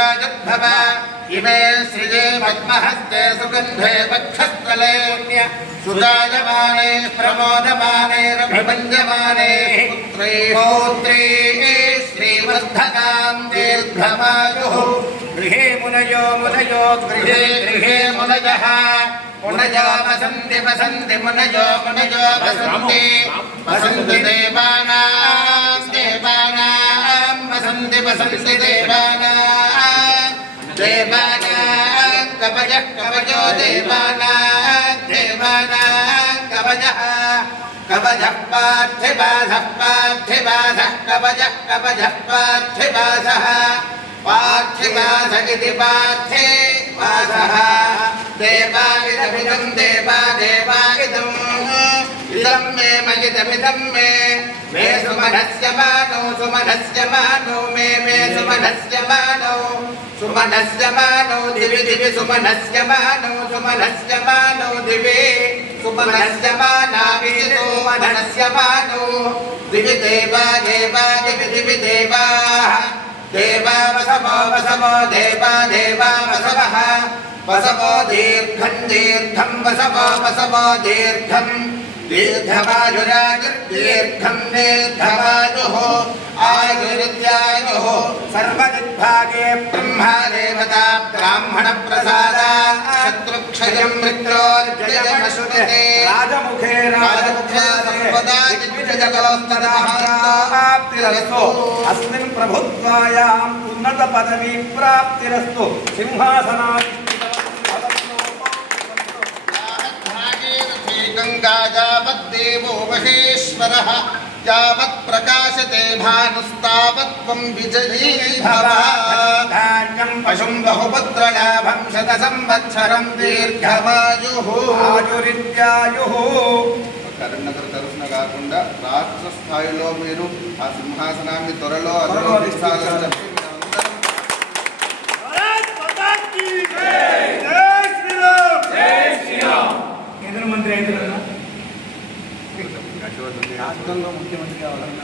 विराजद्भव इमे श्रिये पद्महस्ते सुगन्धे वक्षस्थले सुजायमाने प्रमोदमाने पुत्रे श्रीवर्धनां दीर्घमायुः गृहे मुनयो गृहे मुनयः मुनयो वसन्ति मुनयो वसन्ति देवानां वसन्ति देवानां कवयो देवानां कवयः पार्थिवासः कवयः पार्थिवासः पार्थिवास इति पार्थिवासः देवागिदमिदं देवागिदम् इदं मे मयिदमिदं मे सुमनस्य मानो मे सुमनस्य मानो दिवि सुमनस्य मानो दिवि सुमनस्य मानो दिवि देवा दिवि देवाः देवा वसवो देवा वसवः वसवो दीर्घं वसवो दीर्घमायुरायुर्दीर्घं दीर्घमायुः आयुर्विद्यायुः सर्वदिग्भागे ब्रह्मा देवता ब्राह्मण प्रसादा शत्रुक्षयं मृत्योर्जयमश्नुते राजमुखे सर्वदा दिग्विजयगोस्तराप्तिरस्तु अस्मिन् प्रभुत्वायाम् उन्नत पदवी प्राप्तिरस्तु सिंहासनात् गंगा यावद्देवो महेश्वरः यावत् प्रकाशते भानुस्तावत्त्वं विजयी भव धान्यं पशुं बहुपुत्रलाभं शतसंवत्सरं दीर्घमायुः आयुरित्यायुः కరీంనగర్ తరఫున కాకుండా రాష్ట్ర స్థాయిలో మీరు ఆ సింహాసనాన్ని త్వరలో అధిరోహిస్తారని చెప్పి కేంద్ర మంత్రి అయితే రాష్ట్రంలో ముఖ్యమంత్రి కావాలన్నా